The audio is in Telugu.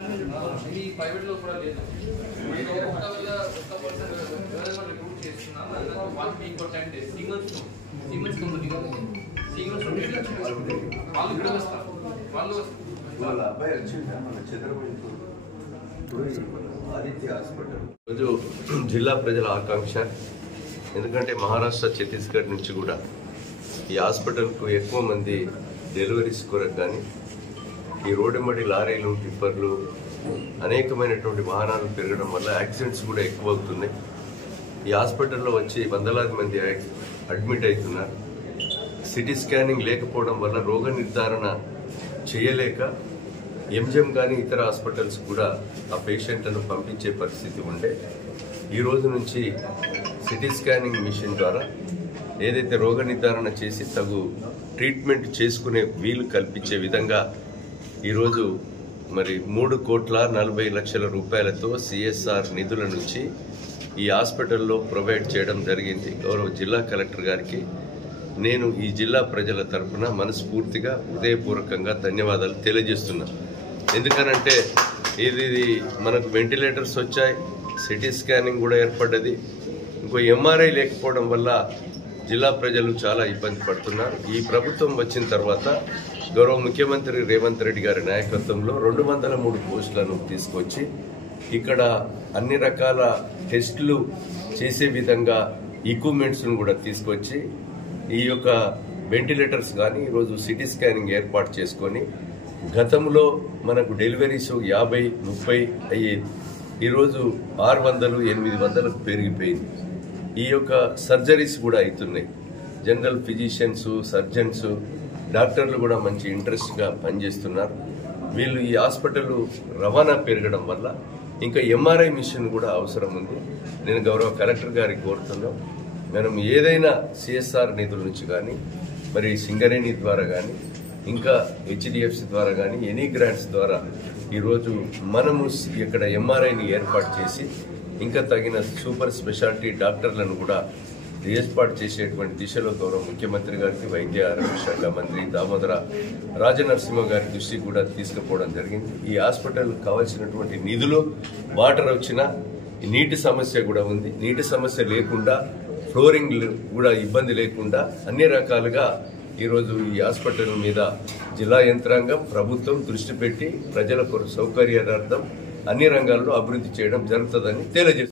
ప్రైవేట్ లో కూడా లేదు. రిక్రూట్ చేస్తున్నాం 1 week or 10 days cements company వాళ్ళు కూడా వస్తారు. వాళ్ళ అబ్బాయి వచ్చిందా మన చంద్రబాబు ఆదిత్య హాస్పిటల్. రోజు జిల్లా ప్రజల ఆకాంక్ష, ఎందుకంటే మహారాష్ట్ర ఛత్తీస్గఢ్ నుంచి కూడా ఈ హాస్పిటల్కు ఎక్కువ మంది డెలివరీస్ కొరకు కానీ ఈ రోడ్డుమడి లారీలు టిప్పర్లు అనేకమైనటువంటి వాహనాలు పెరగడం వల్ల యాక్సిడెంట్స్ కూడా ఎక్కువ అవుతున్నాయి. ఈ హాస్పిటల్లో వచ్చి వందలాది మంది అడ్మిట్ అవుతున్నారు. సిటీ స్కానింగ్ లేకపోవడం వల్ల రోగ నిర్ధారణ చేయలేక ఎంజిఎం కానీ ఇతర హాస్పిటల్స్ కూడా ఆ పేషెంట్లను పంపించే పరిస్థితి ఉండే. ఈ రోజు నుంచి సిటీ స్కానింగ్ మిషన్ ద్వారా ఏదైతే రోగ నిర్ధారణ చేసి తగు ట్రీట్మెంట్ చేసుకునే వీలు కల్పించే విధంగా ఈరోజు మరి 3,40,00,000 రూపాయలతో సిఎస్ఆర్ నిధుల నుంచి ఈ హాస్పిటల్లో ప్రొవైడ్ చేయడం జరిగింది. గౌరవ జిల్లా కలెక్టర్ గారికి నేను ఈ జిల్లా ప్రజల తరఫున మనస్ఫూర్తిగా హృదయపూర్వకంగా ధన్యవాదాలు తెలియజేస్తున్నా. ఎందుకనంటే ఇది మనకు వెంటిలేటర్స్ వచ్చాయి, సిటీ స్కానింగ్ కూడా ఏర్పడ్డది, ఇంకో ఎంఆర్ఐ లేకపోవడం వల్ల జిల్లా ప్రజలు చాలా ఇబ్బంది పడుతున్నారు. ఈ ప్రభుత్వం వచ్చిన తర్వాత గౌరవ ముఖ్యమంత్రి రేవంత్ రెడ్డి గారి నాయకత్వంలో 203 పోస్టులను తీసుకొచ్చి ఇక్కడ అన్ని రకాల టెస్టులు చేసే విధంగా ఎక్విప్మెంట్స్ను కూడా తీసుకొచ్చి ఈ యొక్క వెంటిలేటర్స్ కానీ ఈరోజు సిటీ స్కానింగ్ ఏర్పాటు చేసుకొని గతంలో మనకు డెలివరీస్ 50-30 అయ్యేది, ఈరోజు 600-800 పెరిగిపోయింది. ఈ యొక్క సర్జరీస్ కూడా అవుతున్నాయి. జనరల్ ఫిజిషియన్స్, సర్జన్స్, డాక్టర్లు కూడా మంచి ఇంట్రెస్ట్గా పనిచేస్తున్నారు. వీళ్ళు ఈ హాస్పిటల్ రవాణా పెరగడం వల్ల ఇంకా ఎంఆర్ఐ మిషన్ కూడా అవసరం ఉంది. నేను గౌరవ కలెక్టర్ గారికి కోరుతున్నాం, మనం ఏదైనా సిఎస్ఆర్ నిధుల నుంచి కానీ మరి సింగరేణి ద్వారా కానీ ఇంకా హెచ్డిఎఫ్సి ద్వారా కానీ ఎనీ గ్రాంట్స్ ద్వారా ఈరోజు మనము ఇక్కడ ఎంఆర్ఐని ఏర్పాటు చేసి ఇంకా తగిన సూపర్ స్పెషాలిటీ డాక్టర్లను కూడా ఏర్పాటు చేసేటువంటి దిశలో గౌరవ ముఖ్యమంత్రి గారికి వైద్య ఆరోగ్య శాఖ మంత్రి దామోదర రాజనరసింహ గారి దృష్టికి కూడా తీసుకుపోవడం జరిగింది. ఈ హాస్పిటల్ కావాల్సినటువంటి నిధులు వాటర్ వచ్చినా నీటి సమస్య కూడా ఉంది. నీటి సమస్య లేకుండా ఫ్లోరింగ్ కూడా ఇబ్బంది లేకుండా అన్ని రకాలుగా ఈరోజు ఈ హాస్పిటల్ మీద జిల్లా యంత్రాంగం ప్రభుత్వం దృష్టి పెట్టి ప్రజల సౌకర్యార్థం అన్ని రంగాల్లో అభివృద్ధి చేయడం జరుగుతుందని తెలియజేస్తుంది.